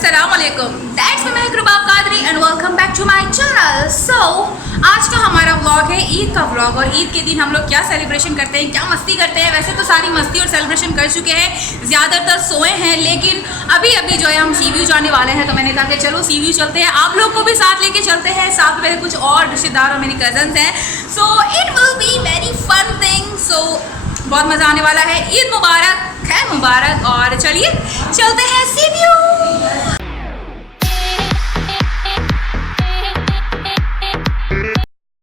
अस्सलामुअलैकुम, that's me Mehboob Qadri and welcome back to my channel. So आज का हमारा व्लॉग है ईद का व्लॉग। और ईद के दिन हम लोग क्या सेलिब्रेशन करते हैं, क्या मस्ती करते हैं। वैसे तो सारी मस्ती और सेलिब्रेशन कर चुके हैं, ज़्यादातर सोए हैं, लेकिन अभी जो है हम सी व्यू जाने वाले हैं। तो मैंने कहा कि चलो सी व्यू चलते हैं, आप लोग को भी साथ लेके चलते हैं। साथ में कुछ और रिश्तेदार और मेरी कज़न्स हैं। So it will be very fun thing. So बहुत मज़ा आने वाला है। ईद मुबारक, खैर मुबारक। और चलिए चलते हैं सी व्यू।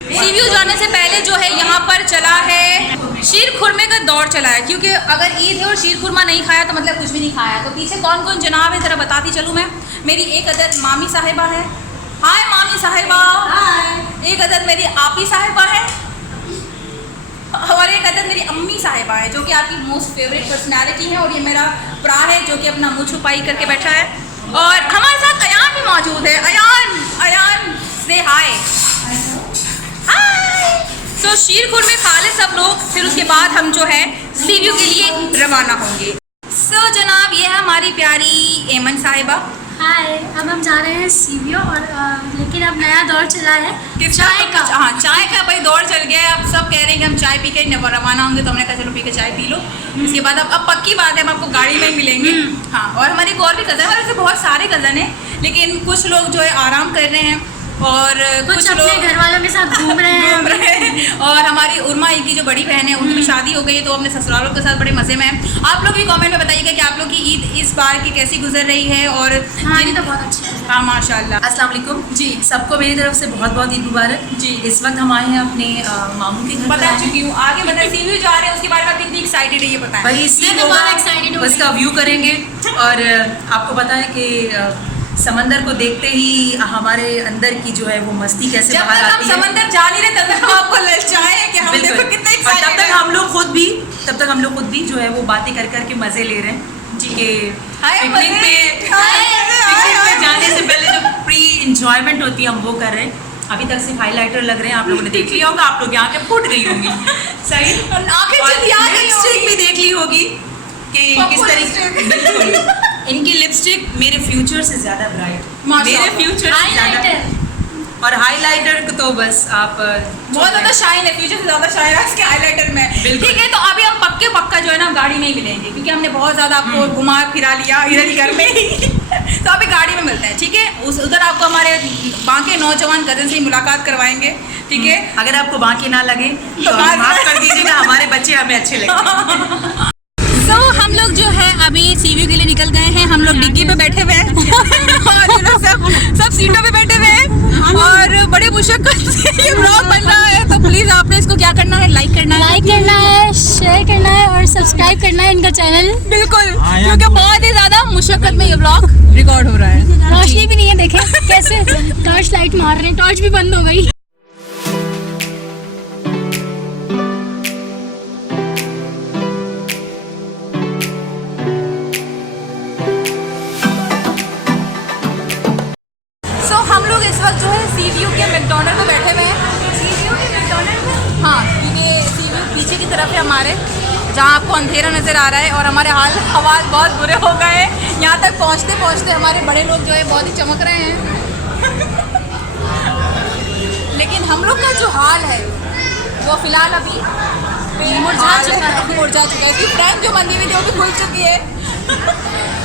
सी व्यू जाने से पहले जो है यहाँ पर चला है शीर खुरमे का दौर चला है, क्योंकि अगर ईद है और शीर खुरमा नहीं खाया तो मतलब कुछ भी नहीं खाया। तो पीछे कौन कौन जनाब है ज़रा बताती चलूँ मैं। मेरी एक अदद मामी साहिबा है, हाय मामी साहिबा। एक अदद मेरी आपी साहिबा है और एक अदद मेरी अम्मी साहिबा है, जो कि आपकी मोस्ट फेवरेट पर्सनैलिटी है। और ये मेरा प्रा है जो कि अपना मुँह छुपाई करके बैठा है। और हमारे साथ अयान भी मौजूद है। अयान से हाय। तो शीर खुरमे खा ले सब लोग, फिर उसके बाद हम जो है सी व्यू के लिए रवाना होंगे। सो जनाब, ये है हमारी प्यारी एमन साहिबा। हाय, अब हम जा रहे हैं सी व्यू। और लेकिन अब नया दौर चला है चाय का। हाँ, चाय का भाई दौर चल गया है। अब सब कह रहे हैं कि हम चाय पी के रवाना होंगे, तो हमने कहा चलो पी के चाय पी लो। इसके बाद अब पक्की बात है हम आपको गाड़ी में ही मिलेंगे। हाँ, और हमारे एक और भी कज़न है, हमारे से बहुत सारे कज़न हैं, लेकिन कुछ लोग जो है आराम कर रहे हैं और कुछ अपने लोग घर वालों के साथ घूम रहे हैं। और हमारी उर्मा की जो बड़ी बहन है उनकी भी शादी हो गई है, तो अपने ससुरालों के साथ बड़े मज़े में हैं। आप लोग भी कमेंट में बताइएगा कि आप लोग की ईद इस बार की कैसी गुजर रही है। और हमारी तो बहुत अच्छी है। हाँ माशाल्लाह। अस्सलाम वालेकुम जी, सबको मेरी तरफ से बहुत बहुत ईद मुबारक। जी, इस वक्त हम आए हैं अपने मामू के घर। बता चुकी हूँ, आगे बता सी व्यू जा रहे हैं, उसके बारे में आप कितनी एक्साइटेड है ये बताएं। भाई इसलिए मैं तो बहुत excited हूँ। उसका व्यू करेंगे। और आपको पता है कि समंदर को देखते ही हमारे अंदर की जो है वो मस्ती कैसे जब बाहर तक हम आती है। समंदर जा नहीं रहे तब तक हम आपको ललचाएं कि हम बिल्कुल। देखो कितने और तब excited तक हैं। हम लोग खुद भी जो है वो बातें कर कर के मजे ले रहे हैं जी के हाय पिकनिक मजे, पे हाय पिकनिक मजे, पे जाने से पहले जो प्री इंजॉयमेंट होती है हम वो कर रहे हैं। अभी तक सिर्फ हाईलाइटर लग रहे हैं, आप लोगों ने देख लिया होगा। आप लोग यहाँ के फूट गई होंगी सही। और आंखें चिंधिया गई लिपस्टिक होंगी। भी देख ली होगी कि किस तरीके। बिल्कुल, इनकी लिपस्टिक मेरे फ्यूचर से ज्यादा ब्राइट, मेरे फ्यूचर से ज्यादा। हाईलाइटर और हाईलाइटर को तो बस आप बहुत ज़्यादा शाइन है, फ्यूचर से ज़्यादा शाइन है इसके हाईलाइटर में। बिल्कुल। ठीक है, तो अभी हम पक्का जो है ना गाड़ी में ही मिलेंगे, क्योंकि हमने बहुत ज़्यादा आपको घुमा फिरा लिया इधर ही घर में ही। तो अभी गाड़ी में मिलते हैं, ठीक है। उधर आपको हमारे बाकी नौजवान कज़न से मुलाकात करवाएंगे, ठीक है। अगर आपको बाकी ना लगे तो तो बात- माफ कर दीजिएगा, हमारे बच्चे हमें अच्छे लगते हैं। तो हम लोग जो है अभी सी व्यू के लिए निकल गए हैं। हम लोग डिग्गी पे बैठे हुए हैं और ये लोग सब सीटों पे बैठे हुए हैं और बड़े मुशक्कत से ये व्लॉग बन रहा है। तो प्लीज़ आपने इसको क्या करना है, लाइक करना है, शेयर करना है और सब्सक्राइब करना है इनका चैनल। बिल्कुल, क्योंकि बहुत ही ज़्यादा मुशक्कत में ये व्लॉग रिकॉर्ड हो रहा है। रोशनी भी नहीं है, देखें कैसे टॉर्च लाइट मार रहे हैं। टॉर्च भी बंद हो गई। हम लोग इस वक्त जो है सी व्यू के मैकडॉनल्ड में बैठे हुए हैं। सी व्यू के मैकडॉनल्ड में, हाँ, क्योंकि सी व्यू पीछे की तरफ है हमारे, जहाँ आपको अंधेरा नज़र आ रहा है। और हमारे हवाल बहुत बुरे हो गए हैं। यहाँ तक पहुँचते हमारे बड़े लोग जो है बहुत ही चमक रहे हैं। लेकिन हम लोग का जो हाल है वो फ़िलहाल अभी मुरझा चुका है। इसकी फ्रेंड जो बनी हुई थी वो भी खुल चुकी है।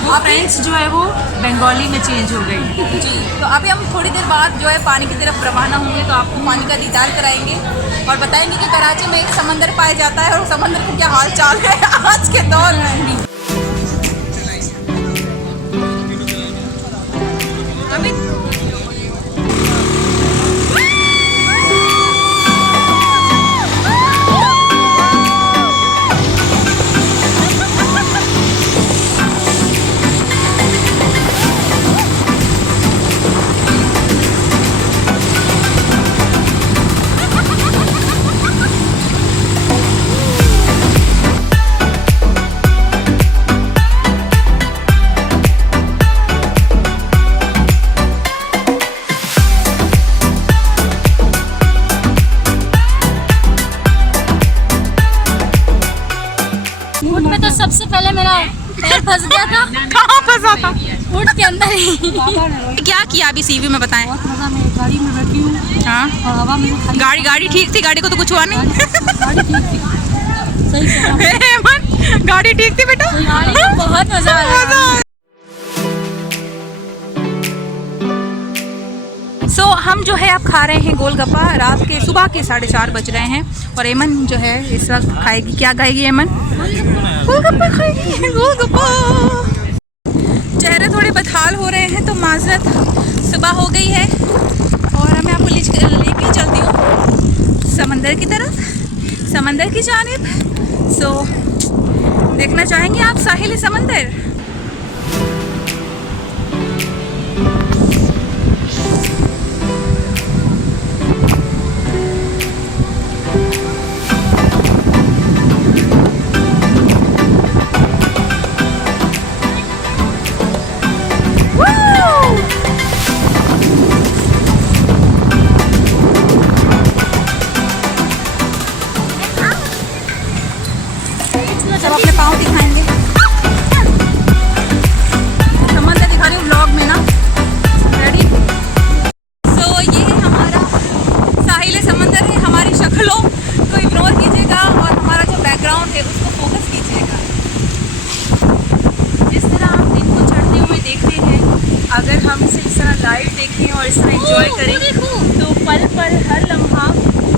वो फ्रेंड्स जो है वो बंगाली में चेंज हो गई जी, तो अभी हम थोड़ी देर बाद जो है पानी की तरफ रवाना होंगे, तो आपको पानी का दीदार कराएंगे और बताएंगे कि कराची में एक समंदर पाया जाता है और समंदर का क्या हाल चाल है आज के दौर में। अभी अंदर ही। क्या किया अभी सीवी में बताएं? बहुत मजा में गाड़ी में बैठी हूँ हाँ, और हवा में खाई। गाड़ी ठीक थी, गाड़ी को तो कुछ हुआ नहीं? गाड़ी ठीक थी, सही से हेमंत, गाड़ी ठीक थी बेटा? गाड़ी में बहुत मजा आया। सो हम जो है अब खा रहे हैं गोलगप्पा। रात के सुबह के 4:30 बज रहे हैं और एमन जो है इस वक्त खाएगी। क्या खाएगी एमन? गोलगप्पा खाएगी, गोलगप्पा। चेहरे थोड़े बदहाल हो रहे हैं तो माजरत, सुबह हो गई है और मैं आपको लेके चलती हूँ समंदर की तरफ, समंदर की जानिब। सो देखना चाहेंगे आप साहिल समंदर? सब अपने पाँव दिखाएंगे, समंदर दिखा रही हूँ व्लॉग में ना। रेडी? सो ये है हमारा साहिल समंदर है। हमारी शक्लों को इग्नोर कीजिएगा और हमारा जो बैकग्राउंड है उसको फोकस कीजिएगा। जिस तरह हम दिन को चढ़ते हुए देखते हैं, अगर हम इसे इस तरह लाइव देखें और इस तरह एंजॉय करें तो पल पल हर लम्हा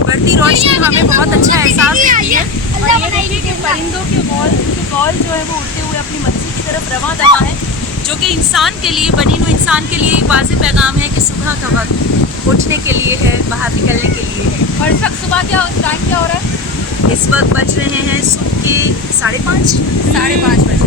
बढ़ती रोशनी हमें बहुत अच्छा एहसास देती है। और ये देखिए कि परिंदों के कॉल जो है वो उड़ते हुए अपनी मंजिल की तरफ रवां दवा है, जो कि इंसान के लिए, बनी हुई इंसान के लिए एक वाज़ेह पैगाम है कि सुबह का वक्त उठने के लिए है, बाहर निकलने के लिए है। और इस वक्त सुबह टाइम क्या हो रहा है? इस वक्त बज रहे हैं सुबह के 5:30 बजे।